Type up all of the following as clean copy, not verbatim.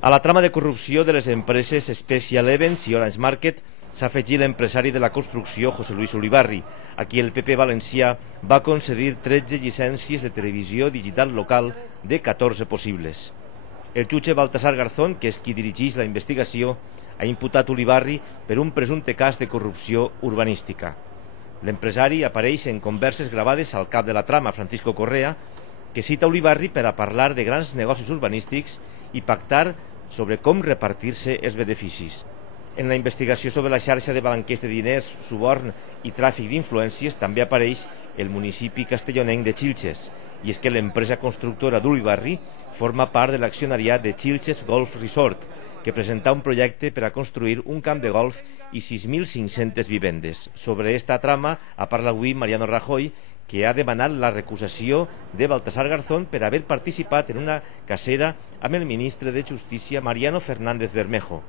A la trama de corrupció de les empreses Special Events i Orange Market s'ha afegit l'empresari de la construcció José Luis Ulibarri, a qui el PP valencià va concedir 13 llicències de televisió digital local de 14 possibles. El jutge Baltasar Garzón, que és qui dirigeix la investigació, ha imputat Ulibarri per un presumpte cas de corrupció urbanística. L'empresari apareix en converses gravades al cap de la trama, Francisco Correa, que cita Ulibarri per a parlar de grans negocis urbanístics i pactar sobre com repartir-se els beneficis. En la investigació sobre la xarxa de blanqueig de diners, suborn i tràfic d'influències també apareix el municipi castellonenc de Xilxes, i és que l'empresa constructora d'Ulibarri forma part de l'accionariat de Xilxes Golf Resort, que presenta un projecte per a construir un camp de golf i 6.500 vivendes. Sobre esta trama ha parlat avui Mariano Rajoy, que ha demanat la recusació de Baltasar Garzón per haver participat en una cacera amb el ministre de Justícia Mariano Fernández Bermejo.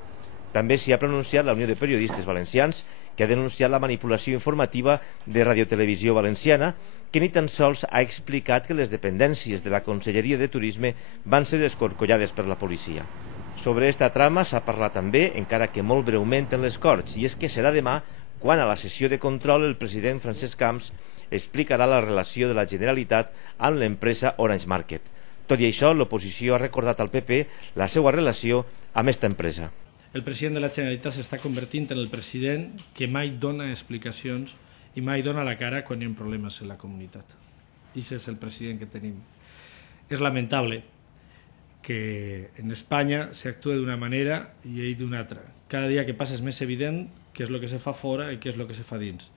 També s'hi ha pronunciat la Unió de Periodistes Valencians, que ha denunciat la manipulació informativa de Radiotelevisió Valenciana, que ni tan sols ha explicat que les dependències de la Conselleria de Turisme van ser descorcollades per la policia. Sobre esta trama s'ha parlat també, encara que molt breument en les Corts, i és que serà demà quan a la sessió de control el president Francesc Camps explicarà la relació de la Generalitat amb l'empresa Orange Market. Tot i això, l'oposició ha recordat al PP la seva relació amb esta empresa. El president de la Generalitat s'està convertint en el president que mai dona explicacions i mai dona la cara quan hi ha problemes en la comunitat. I aquest és el president que tenim. És lamentable que en Espanya s'actua d'una manera i ell d'una altra. Cada dia que passa és més evident què és el que se fa fora i què és el que se fa dins.